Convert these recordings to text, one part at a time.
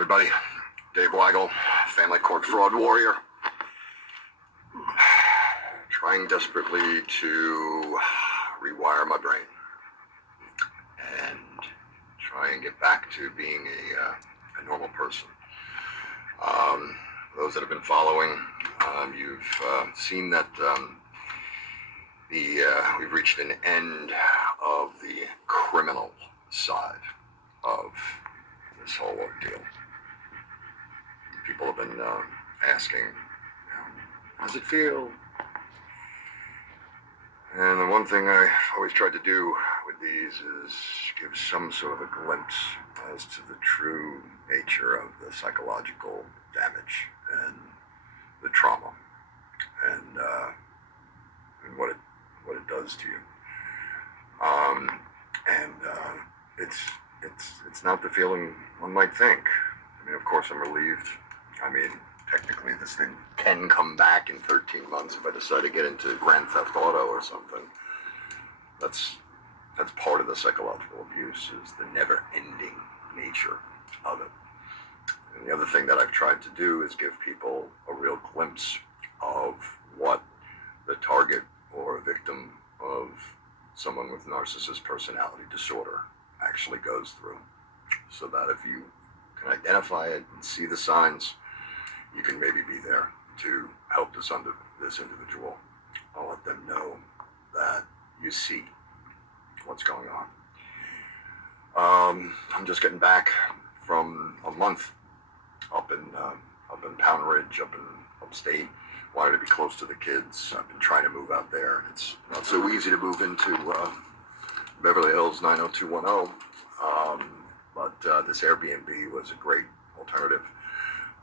everybody. Dave Weigel, family court fraud warrior. Trying desperately to rewire my brain and try and get back to being a normal person. Those that have been following, you've seen that we've reached an end of the criminal side of this whole ordeal. People have been asking, how does it feel? And the one thing I've always tried to do with these is give some sort of a glimpse as to the true nature of the psychological damage and the trauma and what it does to you. It's not the feeling one might think. I mean, of course, I'm relieved. I mean, technically, this thing can come back in 13 months if I decide to get into Grand Theft Auto or something. That's part of the psychological abuse, is the never-ending nature of it. And the other thing that I've tried to do is give people a real glimpse of what the target or a victim of someone with narcissist personality disorder actually goes through, so that if you can identify it and see the signs, you can maybe be there to help this individual. I'll let them know that you see what's going on. I'm just getting back from a month up in Pound Ridge, up in upstate. Wanted to be close to the kids. I've been trying to move out there, and it's not so easy to move into Beverly Hills 90210. But this Airbnb was a great alternative.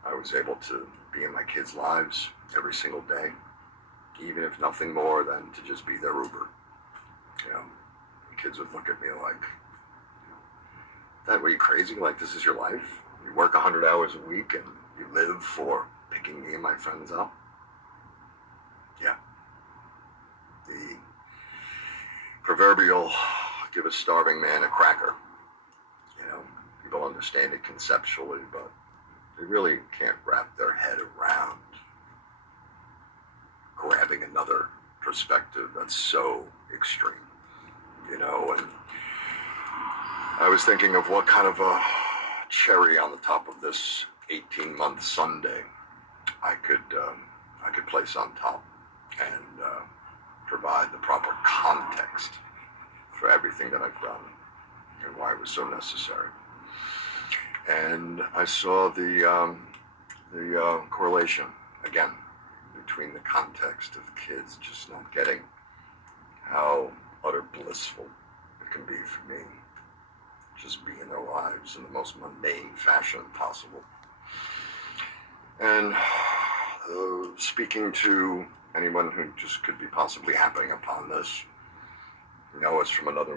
I was able to be in my kids' lives every single day, even if nothing more than to just be their Uber. You know, the kids would look at me like, "That were you crazy? Like, this is your life? You work 100 hours a week and you live for picking me and my friends up?" Yeah. The proverbial give a starving man a cracker. You know, people understand it conceptually, but they really can't wrap their head around grabbing another perspective that's so extreme. You know, and I was thinking of what kind of a cherry on the top of this 18-month sundae I could place on top and provide the proper context for everything that I've done and why it was so necessary. And I saw the correlation again between the context of kids just not getting how utter blissful it can be for me, just be in their lives in the most mundane fashion possible. And speaking to anyone who just could be possibly happening upon this, you know, it's from another,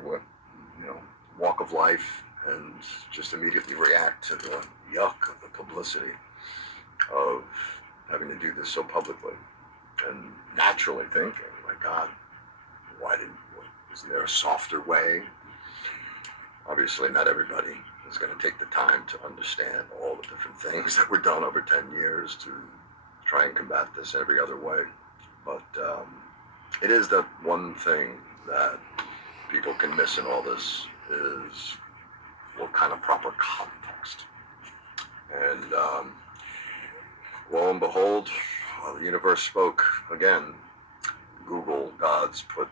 walk of life, and just immediately react to the yuck of the publicity of having to do this so publicly, and naturally thinking, my God, isn't there a softer way? Obviously, not everybody is going to take the time to understand all the different things that were done over 10 years to try and combat this every other way. But it is that one thing that people can miss in all this is what kind of proper context. And lo and behold, the universe spoke again. Google gods put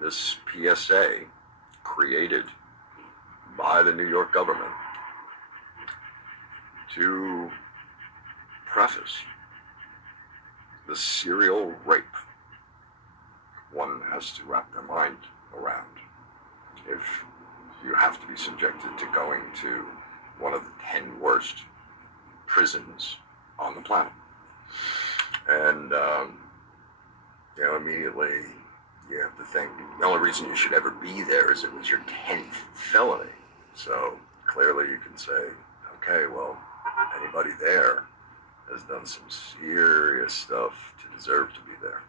this PSA created by the New York government to preface the serial rape one has to wrap their mind around if you have to be subjected to going to one of the 10 worst prisons on the planet. And, immediately you have to think the only reason you should ever be there is it was your 10th felony. So clearly you can say, okay, well, anybody there has done some serious stuff to deserve to be there.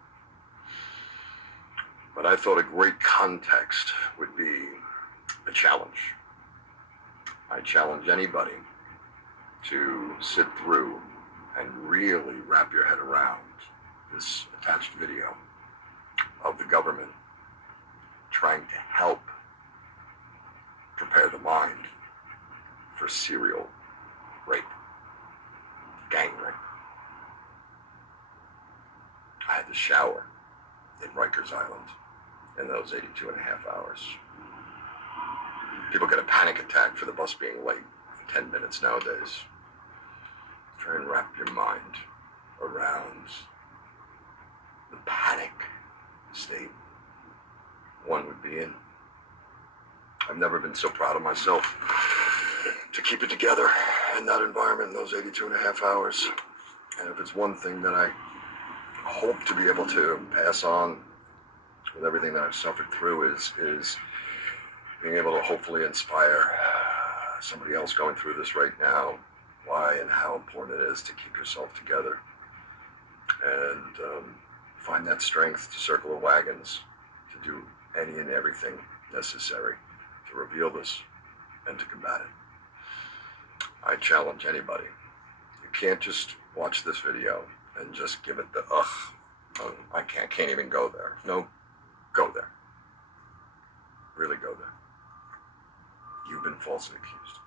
But I thought a great context would be a challenge. I challenge anybody to sit through and really wrap your head around this attached video of the government trying to help prepare the mind for serial rape, gang rape. I had to shower in Rikers Island in those 82 and a half hours. People get a panic attack for the bus being late for 10 minutes nowadays. Try and wrap your mind around the panic state one would be in. I've never been so proud of myself to keep it together in that environment in those 82 and a half hours. And if it's one thing that I hope to be able to pass on with everything that I've suffered through is being able to hopefully inspire somebody else going through this right now, why and how important it is to keep yourself together and find that strength to circle the wagons, to do any and everything necessary to reveal this and to combat it. I challenge anybody. You can't just watch this video and just give it the I can't even go there. No, go there. Really go there. You've been falsely accused.